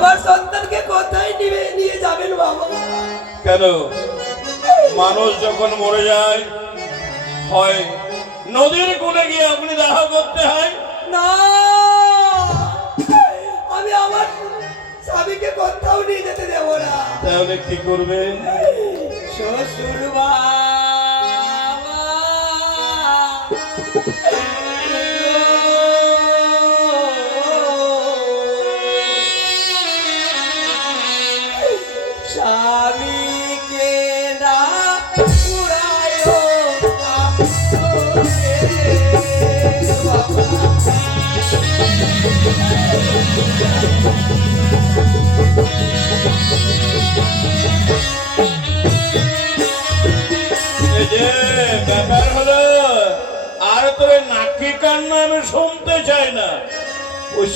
আমার সন্তানকে কোথায় নিয়ে নিয়ে যাবেন বাবা? কেন? মানুষ যখন মরে যায় হয় নদীর কোলে গিয়ে আপনি দাহ করতে হয়? না! আমি আমার স্বামীকে কোথাও নিয়ে যেতে দেব না। তাহলে কি করবে শ্বশুর বাবা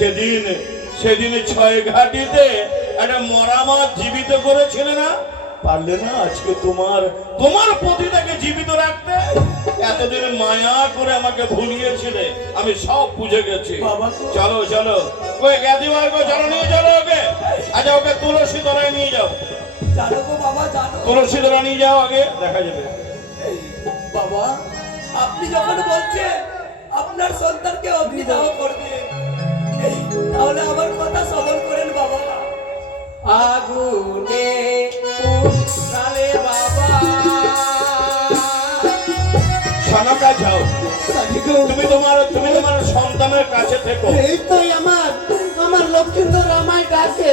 সেদিন সেদিন ছয় ঘাটিতে একটা মরা মাছ জীবিত করেছিল না? পারলে না আজকে তোমার তোমার পতিটাকে জীবিত রাখতে? এতদিন মায়া করে আমাকে ভুলিয়েছিলে আমি সব বুঝে গেছি। চলো চলো। ওই জ্ঞাতি গো চলো নিয়ে চলো ওকে। আচ্ছা ওকে তুলসী তলায় নিয়ে যাও। তুলসী তলায় নিয়ে যাও আগে দেখা যাবে। বাবা আপনি যখন বলছেন আপনার সন্তানকে অগ্নিদাহ করবে। তাহলে আমার কথা সবল করেন বাবা। আগুনে উঠালে বাবা। সনকা যাও। তুমি তোমার তুমি তোমার সন্তানের কাছে থেকো। এই তো আমার আমার লক্ষ্মীন্দর আমায় ডাকে।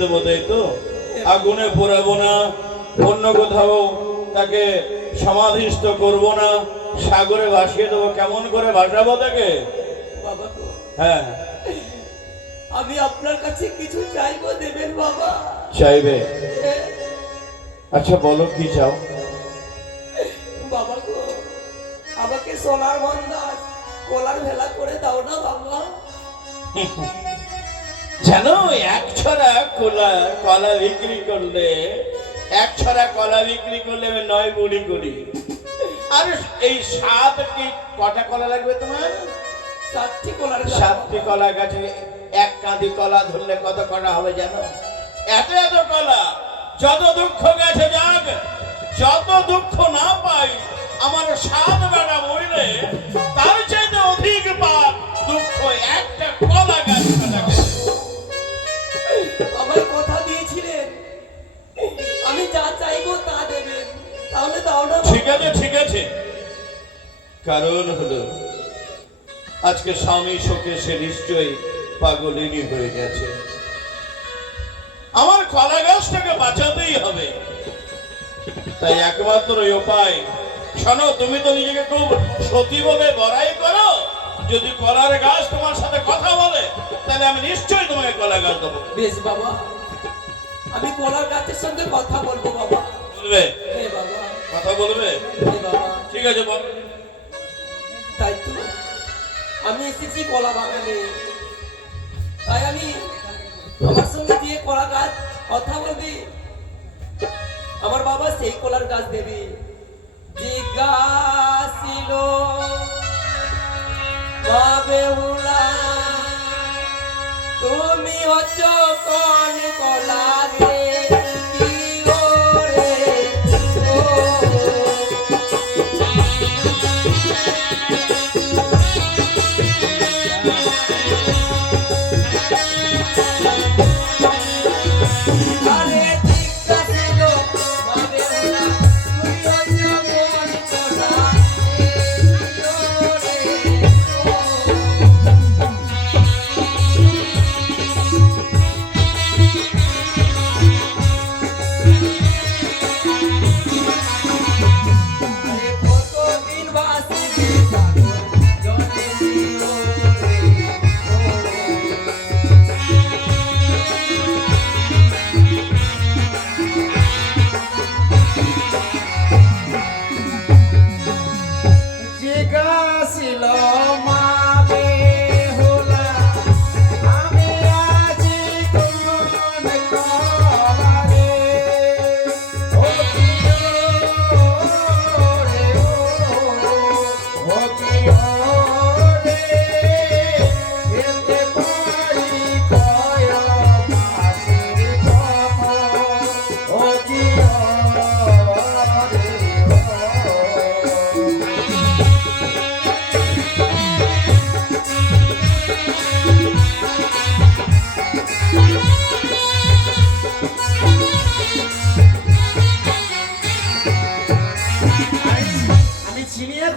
দেবো তাই তো? আগুনে পোড়াবো না অন্য কোথাও তাকে সমাধিস্থ করব না সাগরে ভাসিয়ে দেবো কেমন করে ভাসাবো তাকে? হ্যাঁ। আমি আপনার কাছে কিছু চাইব দেবেন বাবা? চাইবে? আচ্ছা বলো কি চাও? বাবা গো আমাকে সোনার মন্দাস কলার ভেলা করে দাও না বাবা। জানো এক ছড়া কলা কলা বিক্রি করলে এক ছড়া কলা বিক্রি করলে আমি নয় বুড়ি করি। আর এই সাত কি কটা কলা লাগবে তোমার? সাতটি কলার সাতটি কলা গাছে এক কাঁদি কলা ধরলে কত কলা হবে জানো? এত এত কলা যত দুঃখ গেছে যাক যত দুঃখ না পাই আমার সাত বেলা মরলে না ঠিক আছে। ঠিক আছে কারণ হলো আজকে স্বামী শোকে সে নিশ্চয়ই পাগলিনী হয়ে গেছে। আমার কলা গাছটাকে বাঁচাতেই হবে। তাই একমাত্র উপায় শোনো তুমি তো নিজেকে খুব সতী বলে বড়াই করো। যদি কলার গাছ তোমার সাথে কথা বলে তাহলে আমি নিশ্চয়ই তোমাকে কলা গাছ দেবো। বেশ বাবা আমি কলার গাছের সঙ্গে কথা বলব বাবা। বলবে? বাবা। কথা বলবে? ঠিক আছে, বল। তাই তো। আমি এসেছি কলা বাগানে। তাই আমি আমার সঙ্গে দিয়ে কলা গাছ, কথা বলবি। আমার বাবা সেই কলার গাছ দেবে। Música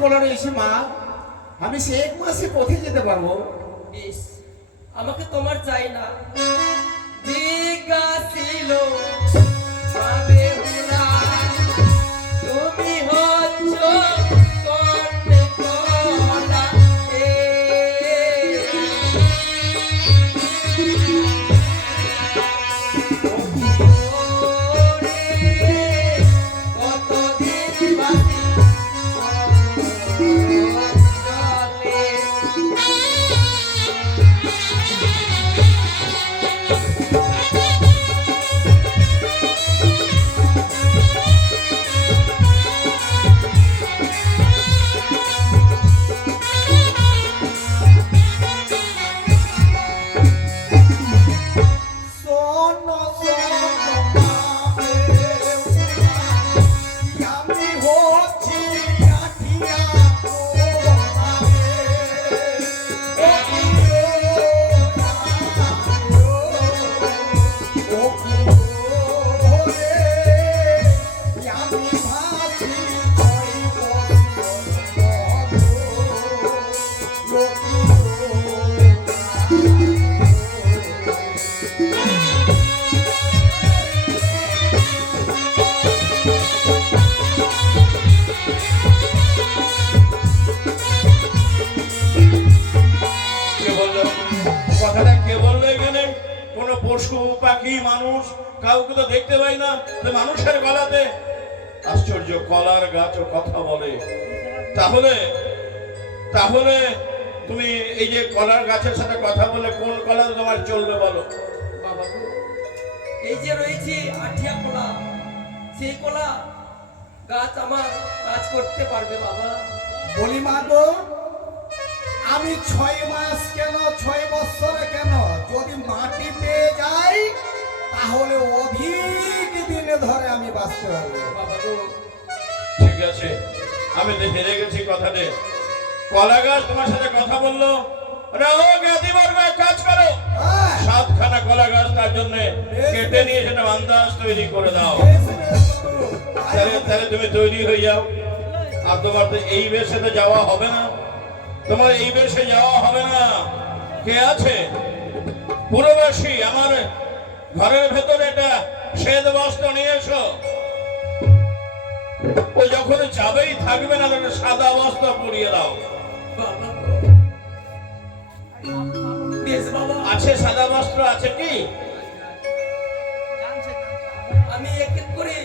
বলিস মা, আমি সে এক মাসে পথে যেতে পারব। আমাকে তোমার চাই না। জিজ্ঞাসিল তুমি হচ্ছ পশু, পাখি, মানুষ, কাউকে তো দেখতে পাই না। মানুষের গলাতে আশ্চর্য কলার গাছও কথা বলে। তাহলে তাহলে তুমি এই যে কলার গাছের সাথে কথা বলে কোন কলা তোমার চলবে বলো? বাবা এই যে রয়েছে আঠিয়া কলা সেই কলা গাছ আমার কাজ করতে পারবে বাবা। বলি মা গো আমি ছয় মাস কেন ছয় বছরে কেন যদি মাটি পেয়ে যাই তাহলে অধিক দিনে ধরে আমি বাঁচতে পারব। বাবা গো। ঠিক আছে আমি তো হেরে গেছি কথাতে। কলা গাছ তোমার সাথে কথা বলল। কাজ করো। হ্যাঁ, সাতখানা কলা গাছ তার জন্য কেটে নিয়ে সেটা বান্দাজ তৈরি করে দাও। বেশ, বেশ, বাবু। তাহলে তাহলে তুমি তৈরি হয়ে যাও। আর তোমার তো এই বেশে তো যাওয়া হবে না। তোমার এই বেশে যাওয়া হবে না। কে আছে? পুরবাসী আমার ঘরের ভেতরে একটা শ্বেত বস্ত্র নিয়ে এসো। ও যখন যাবেই থাকবে না সাদা বস্ত্র পরিয়ে দাও। আছে সাদা বস্ত্র, আছে কি? আমি এক এক করে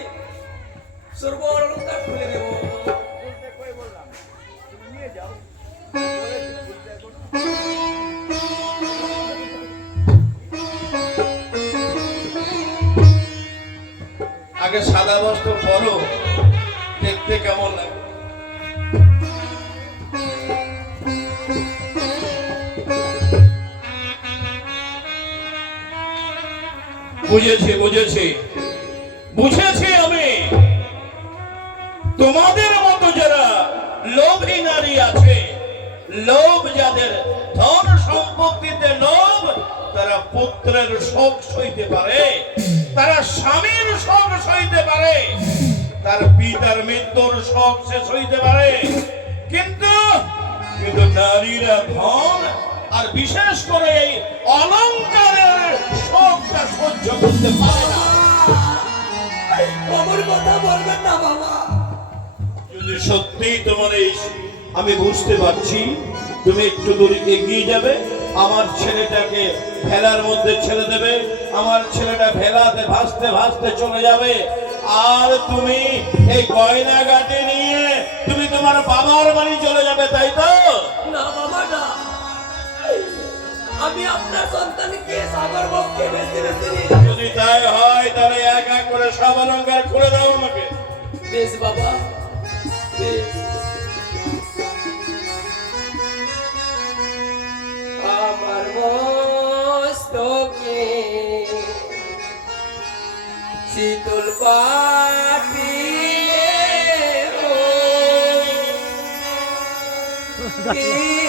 খুলে দেবো। আগে সাদা বস্ত্র পরো, দেখতে কেমন লাগে? বুঝেছি বুঝেছি। বুঝেছি আমি। তোমাদের মতো যারা লোভী নারী আছে, লোভ যাদের, ধন সম্পত্তিতে লোভ, তারা পুত্রের শোক সইতে পারে, তারা স্বামীর শোক সইতে পারে, তার পিতার মৃত্যুর শোক সে সইতে পারে। কিন্তু কিন্তু নারীরা ধন আর বিশেষ করে এই অলংকারের শোকটা সহ্য করতে পারে না। আমার ছেলেটাকে মধ্যে ছেড়ে দেবে, আমার ছেলেটা ভেলাতে ভাসতে ভাসতে চলে যাবে। আর তুমি এই গয়না গাটি নিয়ে, তুমি তোমার বাবার বাড়ি চলে যাবে, তাই তো? না আমি আপনার সন্তানকে সাগর বক্ষে বেঁচে বেঁচে নিয়ে যদি তাই হয় তাহলে এক এক করে সব অলঙ্কার খুলে দাও আমাকে। বেশ বাবা বেশ। আমার মস্তকে শীতল পাটি বাবা